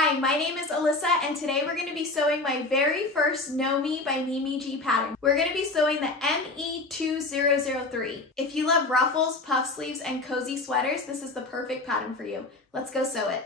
Hi, my name is Alissah, and today we're going to be sewing my very first Know Me by Mimi G pattern. We're going to be sewing the ME2003. If you love ruffles, puff sleeves, and cozy sweaters, this is the perfect pattern for you. Let's go sew it.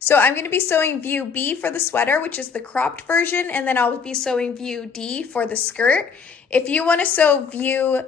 So I'm going to be sewing view B for the sweater, which is the cropped version, and then I'll be sewing view D for the skirt. If you want to sew view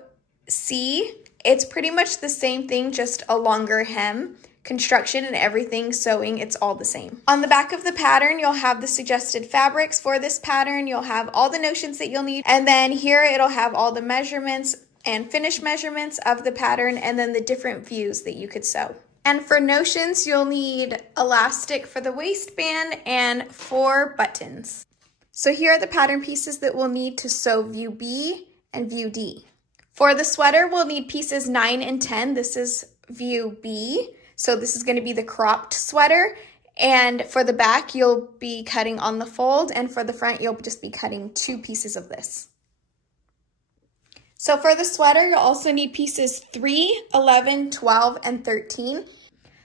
C, it's pretty much the same thing, just a longer hem. Construction and everything, sewing, it's all the same. On the back of the pattern, you'll have the suggested fabrics for this pattern. You'll have all the notions that you'll need. And then here it'll have all the measurements and finished measurements of the pattern and then the different views that you could sew. And for notions, you'll need elastic for the waistband and 4 buttons. So here are the pattern pieces that we'll need to sew view B and view D. For the sweater, we'll need pieces 9 and 10. This is view B. So this is going to be the cropped sweater, and for the back you'll be cutting on the fold, and for the front you'll just be cutting 2 pieces of this. So for the sweater you'll also need pieces 3, 11, 12, and 13.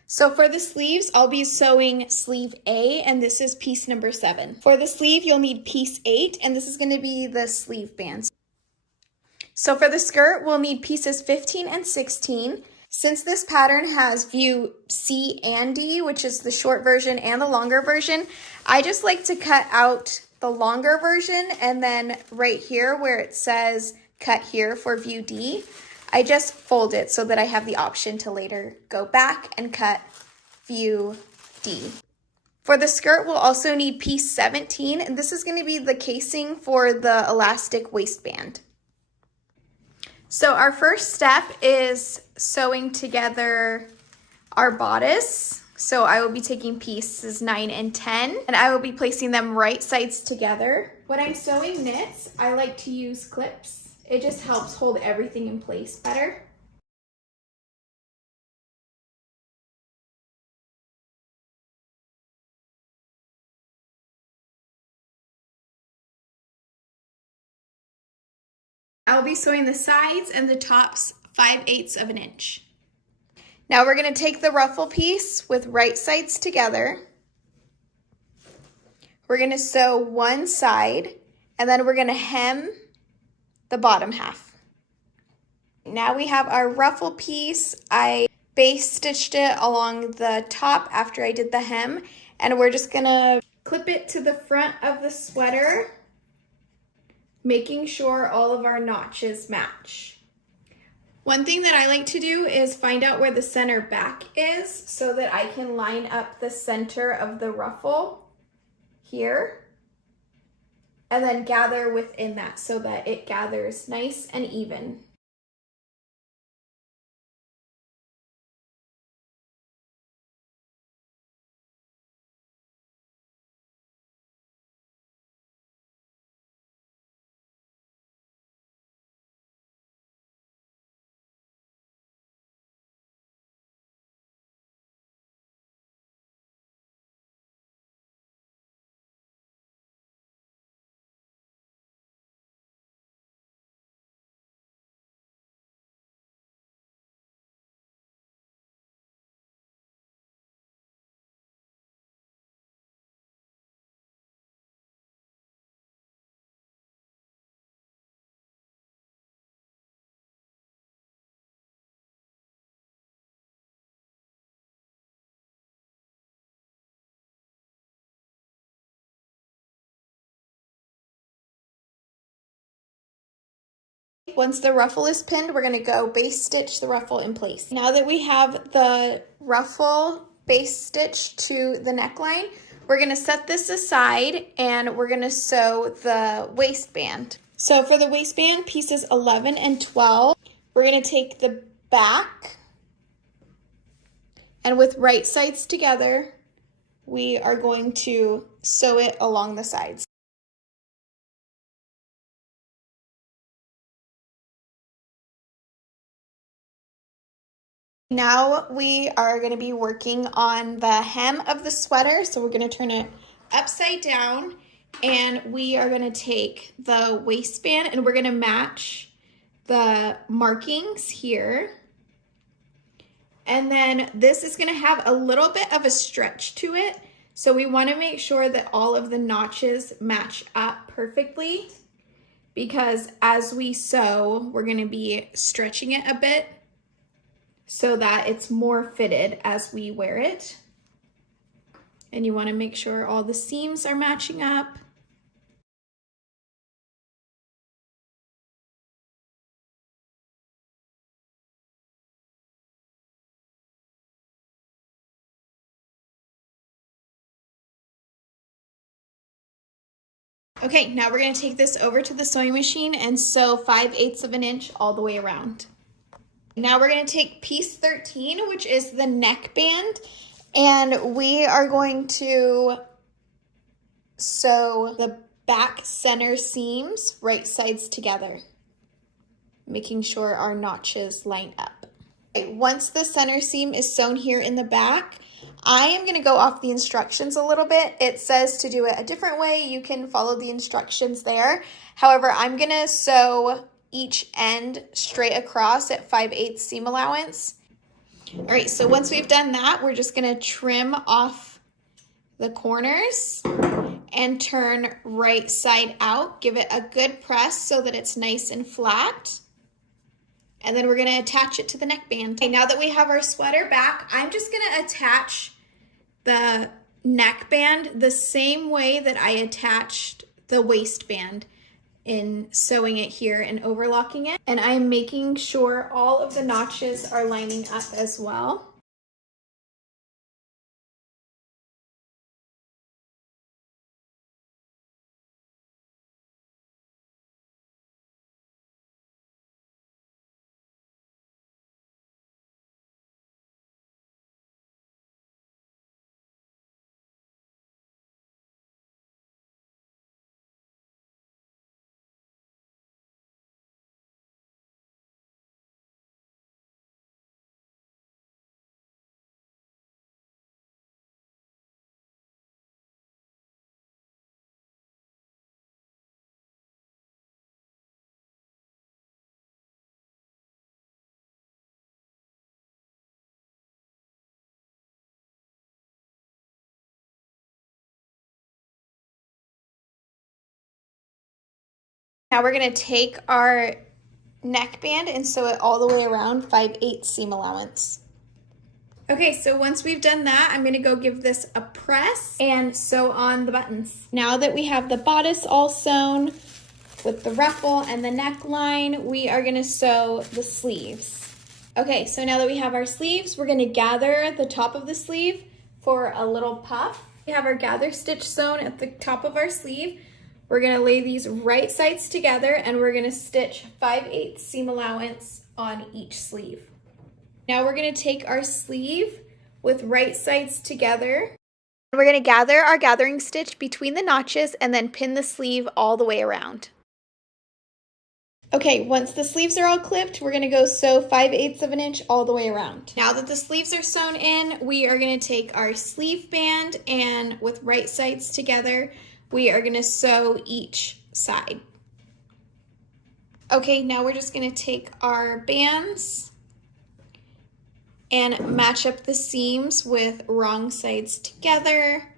So for the sleeves I'll be sewing sleeve A, and this is piece number 7. For the sleeve you'll need piece 8, and this is going to be the sleeve bands. So for the skirt we'll need pieces 15 and 16. Since this pattern has view C and D, which is the short version and the longer version, I just like to cut out the longer version, and then right here where it says cut here for view D, I just fold it so that I have the option to later go back and cut view D. For the skirt, we'll also need piece 17, and this is going to be the casing for the elastic waistband. So our first step is sewing together our bodice. So I will be taking pieces 9 and 10, and I will be placing them right sides together. When I'm sewing knits, I like to use clips. It just helps hold everything in place better. I'll be sewing the sides and the tops 5/8 of an inch. Now we're going to take the ruffle piece with right sides together. We're going to sew one side, and then we're going to hem the bottom half. Now we have our ruffle piece. I base stitched it along the top after I did the hem, and we're just going to clip it to the front of the sweater, making sure all of our notches match. One thing that I like to do is find out where the center back is so that I can line up the center of the ruffle here and then gather within that so that it gathers nice and even. Once the ruffle is pinned, we're going to go base stitch the ruffle in place. Now that we have the ruffle base stitched to the neckline, we're going to set this aside and we're going to sew the waistband. So for the waistband, pieces 11 and 12, we're going to take the back, and with right sides together, we are going to sew it along the sides. Now we are going to be working on the hem of the sweater. So we're going to turn it upside down, and we are going to take the waistband and we're going to match the markings here. And then this is going to have a little bit of a stretch to it. So we want to make sure that all of the notches match up perfectly, because as we sew, we're going to be stretching it a bit so that it's more fitted as we wear it. And you want to make sure all the seams are matching up. Okay, now we're going to take this over to the sewing machine and sew 5/8 of an inch all the way around. Now we're going to take piece 13, which is the neckband, and we are going to sew the back center seams right sides together, making sure our notches line up. Okay, once the center seam is sewn here in the back, I am going to go off the instructions a little bit. It says to do it a different way. You can follow the instructions there. However, I'm going to sew each end straight across at 5/8 seam allowance. All right, so once we've done that, we're just going to trim off the corners and turn right side out. Give it a good press so that it's nice and flat. And then we're going to attach it to the neckband. Okay, now that we have our sweater back, I'm just going to attach the neckband the same way that I attached the waistband in sewing it here and overlocking it. And I'm making sure all of the notches are lining up as well. Now we're going to take our neckband and sew it all the way around 5/8 seam allowance. Okay, so once we've done that, I'm going to go give this a press and sew on the buttons. Now that we have the bodice all sewn with the ruffle and the neckline, we are going to sew the sleeves. Okay, so now that we have our sleeves, we're going to gather the top of the sleeve for a little puff. We have our gather stitch sewn at the top of our sleeve. We're going to lay these right sides together and we're going to stitch 5/8 seam allowance on each sleeve. Now we're going to take our sleeve with right sides together. We're going to gather our gathering stitch between the notches and then pin the sleeve all the way around. Okay, once the sleeves are all clipped, we're going to go sew 5/8 of an inch all the way around. Now that the sleeves are sewn in, we are going to take our sleeve band and with right sides together, we are going to sew each side. Okay, now we're just going to take our bands and match up the seams with wrong sides together.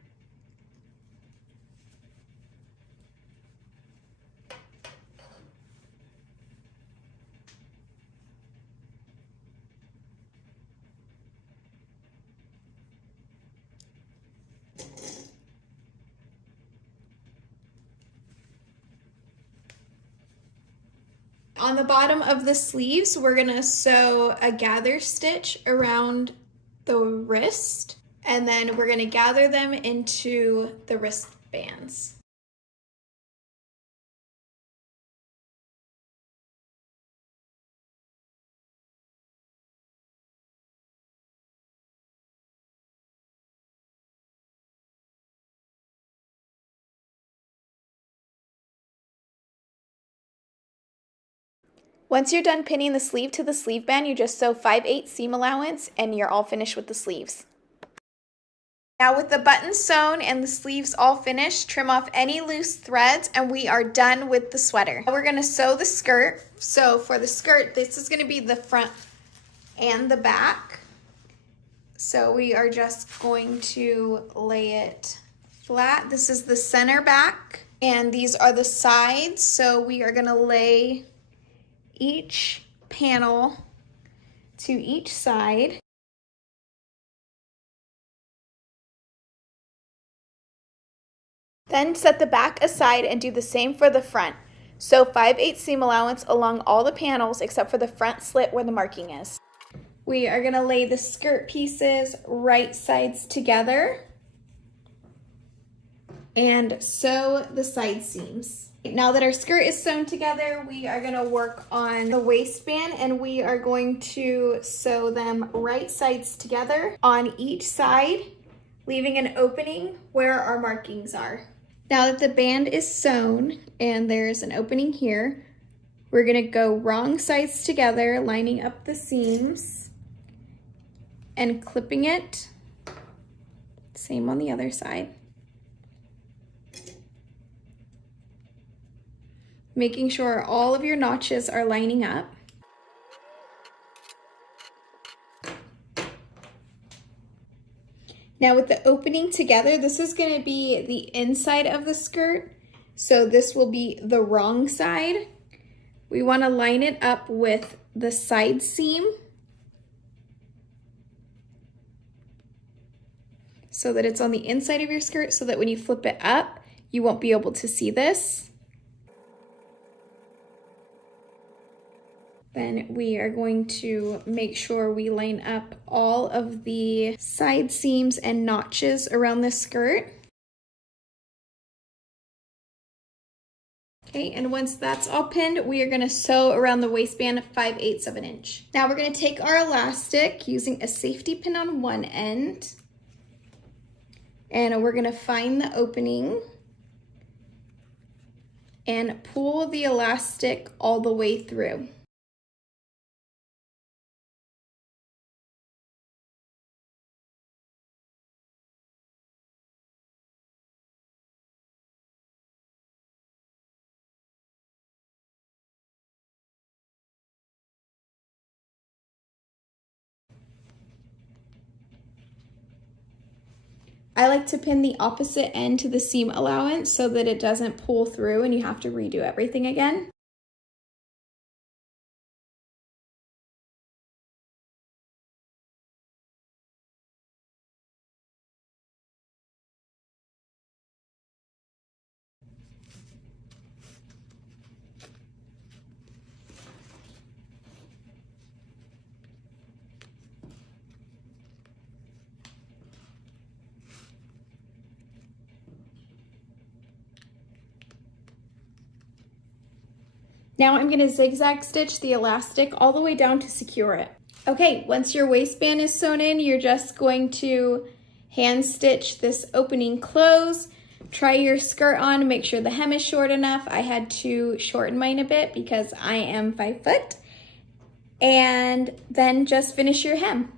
On the bottom of the sleeves, we're gonna sew a gather stitch around the wrist, and then we're gonna gather them into the wristbands. Once you're done pinning the sleeve to the sleeve band, you just sew 5/8 seam allowance and you're all finished with the sleeves. Now with the buttons sewn and the sleeves all finished, trim off any loose threads and we are done with the sweater. Now we're going to sew the skirt. So for the skirt, this is going to be the front and the back. So we are just going to lay it flat. This is the center back, and these are the sides. So we are gonna lay each panel to each side. Then set the back aside and do the same for the front. Sew 5/8 seam allowance along all the panels except for the front slit where the marking is. We are gonna lay the skirt pieces right sides together and sew the side seams. Now that our skirt is sewn together, we are gonna work on the waistband, and we are going to sew them right sides together on each side, leaving an opening where our markings are. Now that the band is sewn and there's an opening here, we're gonna go wrong sides together, lining up the seams and clipping it. Same on the other side. Making sure all of your notches are lining up. Now with the opening together, this is going to be the inside of the skirt. So this will be the wrong side. We want to line it up with the side seam so that it's on the inside of your skirt, so that when you flip it up, you won't be able to see this. Then we are going to make sure we line up all of the side seams and notches around the skirt. Okay, and once that's all pinned, we are gonna sew around the waistband 5/8 of an inch. Now we're gonna take our elastic using a safety pin on one end, and we're gonna find the opening and pull the elastic all the way through. I like to pin the opposite end to the seam allowance so that it doesn't pull through and you have to redo everything again. Now I'm going to zigzag stitch the elastic all the way down to secure it. Okay, once your waistband is sewn in, you're just going to hand stitch this opening close. Try your skirt on, make sure the hem is short enough. I had to shorten mine a bit because I am 5 foot. And then just finish your hem.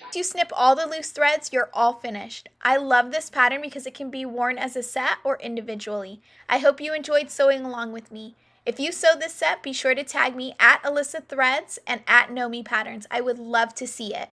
Once you snip all the loose threads, you're all finished. I love this pattern because it can be worn as a set or individually. I hope you enjoyed sewing along with me. If you sew this set, be sure to tag me at Alissah Threads and at Know Me Patterns. I would love to see it.